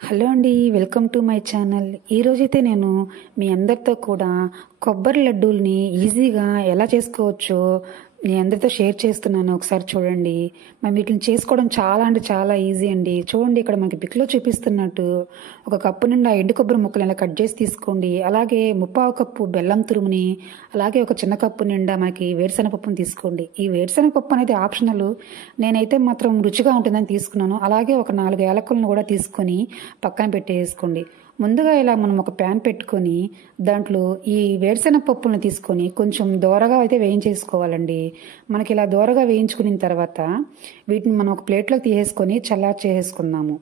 Hello అండి. Welcome to my channel. ఈరోజైతే నేను మీ అందరితో కూడా కొబ్బరి లడ్డూల్ని ఈజీగా ఎలా చేసుకోవచ్చో మీ అందరితో షేర్ చేస్తున్నాను. ఒకసారి చూడండి. మనం వీటిని చేసుకోవడం చాలా అంటే చాలా ఈజీ అండి. చూడండి, ఇక్కడ మనకి పిక్లో చూపిస్తున్నట్టు ఒక కప్పు నిండా ఎండు కొబ్బరి ముక్కలు ఇలా కట్ చేసి తీసుకోండి. అలాగే ముప్పావు కప్పు బెల్లం తురుముని, అలాగే ఒక చిన్న కప్పు నిండా మనకి వేరుశనగపప్పుని తీసుకోండి. ఈ వేరుశనగపప్పు అనేది ఆప్షనల్. నేనైతే మాత్రం రుచిగా ఉంటుందని తీసుకున్నాను. అలాగే ఒక 4 యాలకులను కూడా తీసుకొని పక్కన పెట్టేసుకోండి. ముందుగా ఇలా మనం ఒక ప్యాన్ పెట్టుకొని దాంట్లో ఈ వేరుశనగ పప్పులను తీసుకొని కొంచెం దోరగా అయితే వేయించేసుకోవాలండి. మనకి ఇలా దోరగా వేయించుకున్న తర్వాత వీటిని మనం ఒక ప్లేట్లోకి తీసేసుకొని చల్లార్చేసుకుందాము.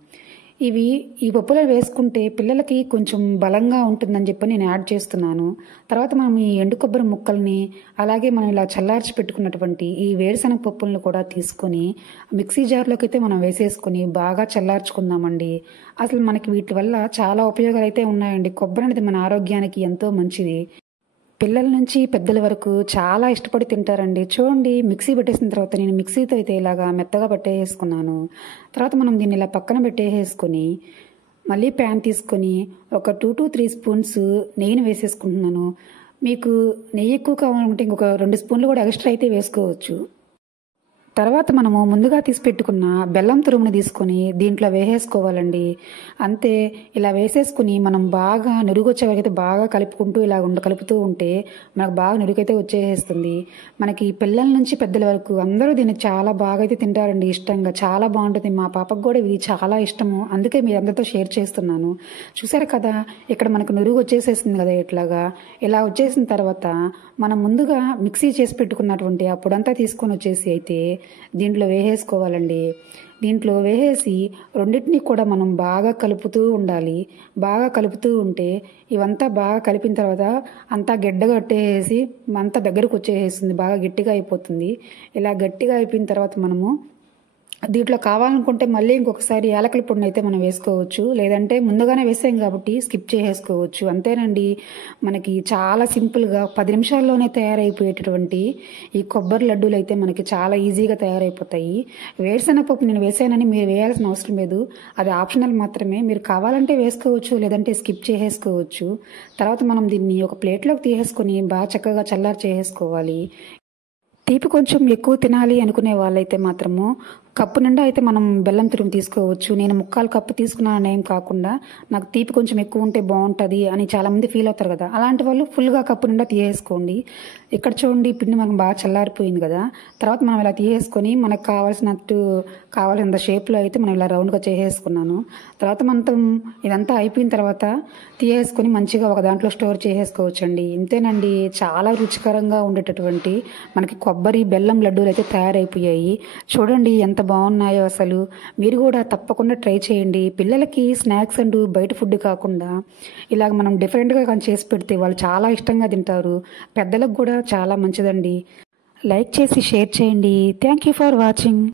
ఈ పప్పులో వేసుకుంటే పిల్లలకి కొంచెం బలంగా ఉంటుందని చెప్పి నేను యాడ్ చేస్తున్నాను. తర్వాత మనం ఈ ఎండు కొబ్బరి ముక్కల్ని, అలాగే మనం ఇలా చల్లార్చి పెట్టుకున్నటువంటి ఈ వేరుశనగ పప్పులను కూడా తీసుకొని మిక్సీ జార్లోకి అయితే మనం వేసేసుకొని బాగా చల్లార్చుకుందామండి. అసలు మనకి వీటి వల్ల చాలా ఉపయోగాలు అయితే ఉన్నాయండి. కొబ్బరి అనేది మన ఆరోగ్యానికి ఎంతో మంచిది. పిల్లల నుంచి పెద్దల వరకు చాలా ఇష్టపడి తింటారండి. చూడండి, మిక్సీ పెట్టేసిన తర్వాత నేను మిక్సీతో అయితే ఇలాగా మెత్తగా పట్టేసుకున్నాను. తర్వాత మనం దీన్ని ఇలా పక్కన పెట్టేసుకొని మళ్ళీ ప్యాన్ తీసుకొని ఒక 2 to 3 స్పూన్స్ నెయ్యిని వేసేసుకుంటున్నాను. మీకు నెయ్యి ఎక్కువ కావాలంటే ఇంకొక 2 స్పూన్లు కూడా ఎక్స్ట్రా అయితే వేసుకోవచ్చు. తర్వాత మనము ముందుగా తీసి పెట్టుకున్న బెల్లం తురుముని తీసుకొని దీంట్లో వేసేసుకోవాలండి. అంతే, ఇలా వేసేసుకుని మనం బాగా నురుగొచ్చే వరకు అయితే బాగా కలుపుకుంటూ ఇలా కలుపుతూ ఉంటే మనకు బాగా నురుగైతే వచ్చేస్తుంది. మనకి పిల్లల నుంచి పెద్దల వరకు అందరూ దీన్ని చాలా బాగా అయితే తింటారండి, ఇష్టంగా. చాలా బాగుంటుంది. మా పాపకు కూడా ఇది చాలా ఇష్టము. అందుకే మీ అందరితో షేర్ చేస్తున్నాను. చూసారు కదా, ఇక్కడ మనకు నురుగు వచ్చేసేసింది కదా. ఇలా వచ్చేసిన తర్వాత మనం ముందుగా మిక్సీ చేసి పెట్టుకున్నటువంటి ఆ పొడంతా తీసుకొని వచ్చేసి అయితే దీంట్లో వేసేసుకోవాలండి. దీంట్లో వేసేసి రెండింటినీ కూడా మనం బాగా కలుపుతూ ఉండాలి. బాగా కలుపుతూ ఉంటే ఇవంతా బాగా కలిపిన తర్వాత అంతా గడ్డగట్టేసి అంతా దగ్గరకు వచ్చేసేస్తుంది, బాగా గట్టిగా అయిపోతుంది. ఇలా గట్టిగా అయిపోయిన తర్వాత మనము దీంట్లో కావాలనుకుంటే మళ్ళీ ఇంకొకసారి యాలకుల పొడిని అయితే మనం వేసుకోవచ్చు, లేదంటే ముందుగానే వేసాం కాబట్టి స్కిప్ చేసేసుకోవచ్చు. అంతేనండి, మనకి చాలా సింపుల్గా 10 నిమిషాల్లోనే తయారైపోయేటటువంటి ఈ కొబ్బరి లడ్డూలు అయితే మనకి చాలా ఈజీగా తయారైపోతాయి. వేరుశనగపప్పు నేను వేసానని మీరు వేయాల్సిన అవసరం లేదు, అది ఆప్షనల్ మాత్రమే. మీరు కావాలంటే వేసుకోవచ్చు, లేదంటే స్కిప్ చేసేసుకోవచ్చు. తర్వాత మనం దీన్ని ఒక ప్లేట్లోకి తీసేసుకొని బాగా చక్కగా చల్లారి చేసేసుకోవాలి. తీపి కొంచెం ఎక్కువ తినాలి అనుకునే వాళ్ళైతే మాత్రము కప్పు నిండా అయితే మనం బెల్లం తురుము తీసుకోవచ్చు. నేను 3/4 కప్పు తీసుకున్నాను ఏం కాకుండా, నాకు తీపి కొంచెం ఎక్కువ ఉంటే బాగుంటుంది అని చాలామంది ఫీల్ అవుతారు కదా. అలాంటి వాళ్ళు ఫుల్గా కప్పు నిండా తీసేసుకోండి. ఇక్కడ చూడండి, పిండి మనకు బాగా చల్లారిపోయింది కదా. తర్వాత మనం ఇలా తీసేసుకొని మనకు కావాల్సినంత షేప్లో అయితే మనం ఇలా రౌండ్గా చేసేసుకున్నాను. తర్వాత మనం ఇదంతా అయిపోయిన తర్వాత తీసేసుకొని మంచిగా ఒక దాంట్లో స్టోర్ చేసేసుకోవచ్చండి. ఇంతేనండి, చాలా రుచికరంగా ఉండేటటువంటి మనకి కొబ్బరి బెల్లం లడ్డూలు అయితే తయారైపోయాయి. చూడండి ఎంత బాగున్నాయో. అసలు మీరు కూడా తప్పకుండా ట్రై చేయండి. పిల్లలకి స్నాక్స్ అంటూ బయట ఫుడ్ కాకుండా ఇలాగ మనం డిఫరెంట్గా కానీ చేసి పెడితే వాళ్ళు చాలా ఇష్టంగా తింటారు. పెద్దలకు కూడా చాలా మంచిదండి. లైక్ చేసి షేర్ చేయండి. Thank you for watching.